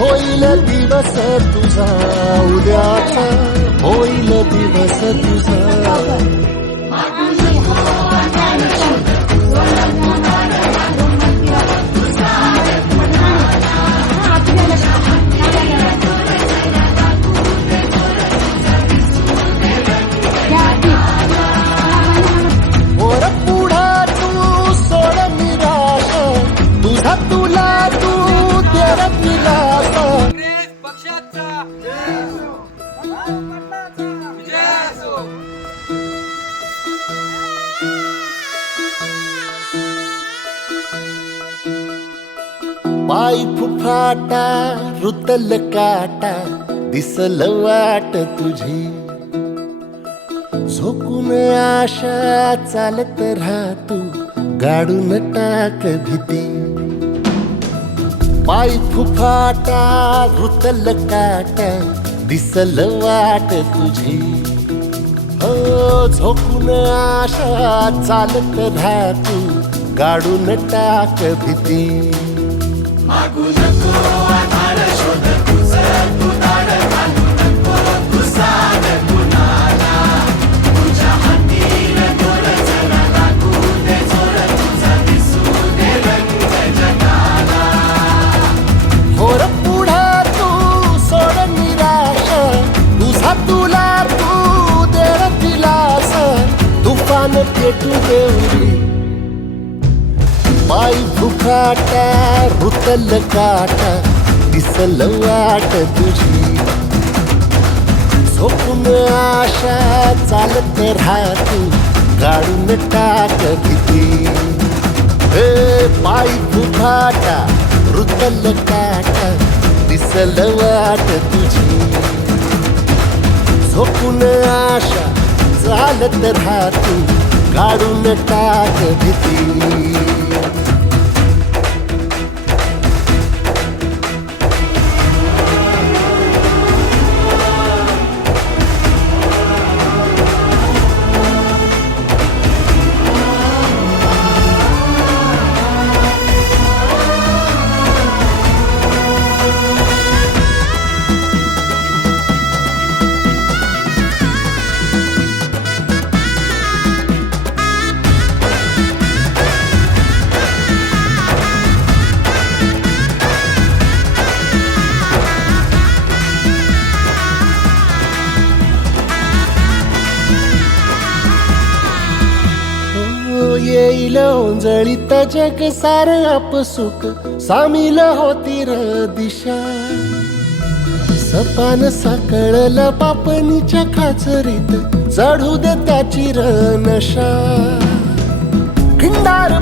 होईल दिवस तुझा उद्याचा, होईल दिवस तुझा. वर पुढा तू सोड निराश, तुझा तुला तू देव दिलास. पक्षाचा विजय असो. पाय फुफाटा रुतल काटा, दिसल वाट तुझी. झोकून आशा चालत राहा तू, गाडून टाक भीती. पाय फुफाटा रुतल काटा, दिसल वाट तुझी. हो झोकून आशा चालत राहा तू, गाडून टाक भीती. मागू नको आधार शोध तुझं, तू दाड घालू नको, तू साध कुणाला. तुझ्या हाती दोर जरा लागू दे जोर, तुझा दिसू दे रंग जगाला. होर पुढा तू सोड निराश, तुझा तुला तू देव दिलास. तुफान पेटू देवरी पाय फुफाटा रुतल काटा, दिसल वाट तुझी. झोपून आशा चालत राहा तू, गाडून टाक भीती. हे पाय फुफाटा रुतल काटा, दिसल वाट तुझी. झोपून आशा चालत राहा तू, गाडून टाक भीती. येईल ओंजळीत जग सार आपसुक, सामील होती र दिशा. सपान साकळल पापणीच्या खाचरीत, चढू दे त्याची र नशा. खिंडार